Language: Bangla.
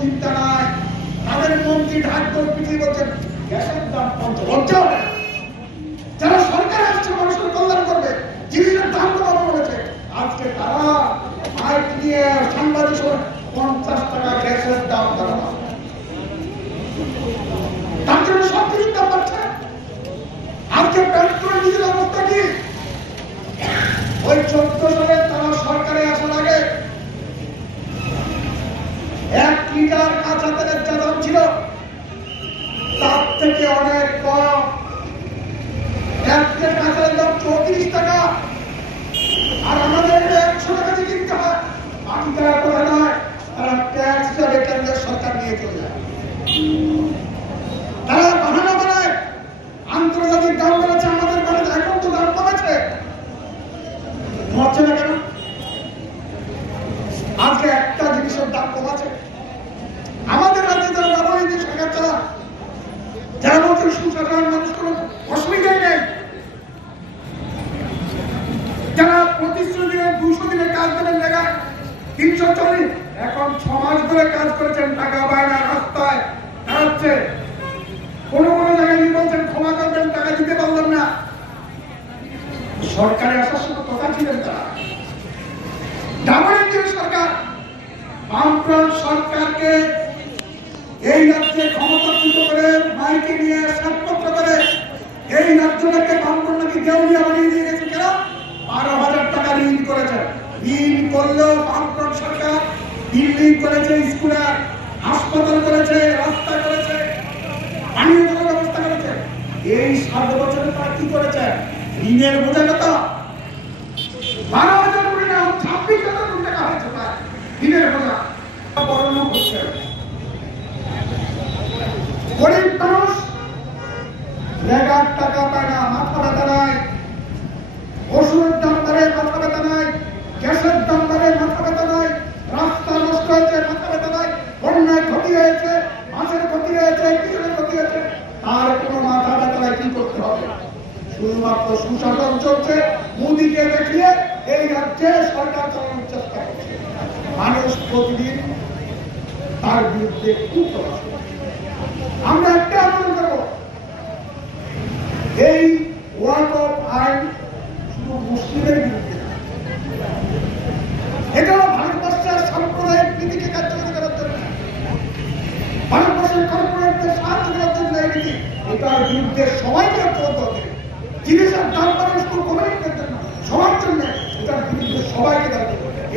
চিন্তা নাই। তাদের মন্ত্রী ঢাকঢোল পিটিয়ে বলছেন গ্যাসের দাম 50। যারা সরকার আসছে মানুষের কল্যাণ করবে, জিনিসের দাম কমানো বলেছে, আজকে তারা মাইক নিয়ে সাংবাদিক 50 টাকা গ্যাসের দাম বাড়ানো, তার জন্য সব কিছুর দাম বাড়ছে। আজকে পেট্রোল ডিজেল অবস্থা কি? ওই 14 সালে তারা সরকারে আসার আগে 1 লিটার কাঁচা তেলের যা দাম ছিল তার থেকে অনেক কম। 1 লিটার কাঁচা তেলের দাম 34 টাকা, আর আমাদের 100 টাকা দিয়ে কিনতে হয়। বাকি টাকা কোথায় নয়, তারা ট্যাক্স হিসাবে কেন্দ্রের সরকার নিয়ে চলে যায়। তারা বাহানা বানায় আন্তর্জাতিক দাম বেড়েছে, আমাদের বাড়িতে এখন তো দাম কমেছে, মরছে না কেন? আজকে একটা জিনিসের দাম কমাছে। আমাদের রাজ্যে যারা ব্যবহারিক সরকার চালা, যারা বলছে সুসাধারণ মানুষ কোনো অসুবিধাই নেই, যারা প্রতিশ্রুতি 200 দিনে কাজ দেবেন জায়গায় 340, এখন 6 মাস ধরে কাজ করেছেন, টাকা পায় না, রাস্তায় দাঁড়াচ্ছে। কোন জায়গায় বলছেন ক্ষমা করবেন, টাকা দিতে পারলাম না। সরকারে আসার সময় কথা ছিলেন তারা। ডাবল সরকার, বামফ্রন্ট সরকারকে এই রাজ্যে ক্ষমতাচ্যুত করে মাইকে নিয়ে সাতপত্র করে এই রাজ্যটাকে বামফ্রন্টকে দেউলিয়া বানিয়ে দিয়ে গেছে। কেন? 12,000 টাকা ঋণ করেছে। ঋণ করলেও বামফ্রন্ট সরকার বিল্ডিং করেছে, স্কুলে হাসপাতাল করেছে, রাস্তা করেছে, পানীয় জলের ব্যবস্থা করেছে। এই 7 বছরে তারা কি করেছে? ঋণের বোঝা কত? 12,000 কোটি না, 26,000 কোটি টাকা হয়েছে প্রায় ঋণের বোঝা। বড় লোক হচ্ছে, গরিব মানুষ লেগার টাকা পায় না, মাথা ব্যথা নাই। ওষুধের দাম বাড়ে, মাথা ব্যথা নাই। গ্যাসের দাম বাড়ে, মাথা ব্যথা নাই। রাস্তা নষ্ট হয়েছে, মাথা ব্যথা নাই। বন্যায় ক্ষতি হয়েছে, মাছের ক্ষতি হয়েছে, কৃষকের ক্ষতি হয়েছে, তার কোনো মাথা ব্যথা নাই। কি করতে হবে? শুধুমাত্র সুশাসন চলছে, মোদীকে দেখিয়ে এই রাজ্যে সরকার চালানোর চেষ্টা করছে। মানুষ প্রতিদিন তার বিরুদ্ধে খুব করছে। আমরা একটা আন্দোলন করব, এই ওয়ার্ক অফ আইন শুধু মুসলিমের বিরুদ্ধে, এটাও ভারতবর্ষের সাম্প্রদায়িক নীতিকে কার্যকরী করার জন্য, ভারতবর্ষের কর্পোরেটদের সাহায্য করার জন্য এই নীতি, এটার বিরুদ্ধে সবাইকে ঐক্যবদ্ধ হবে। জিনিসের দাম মানুষ কমিউনিকেট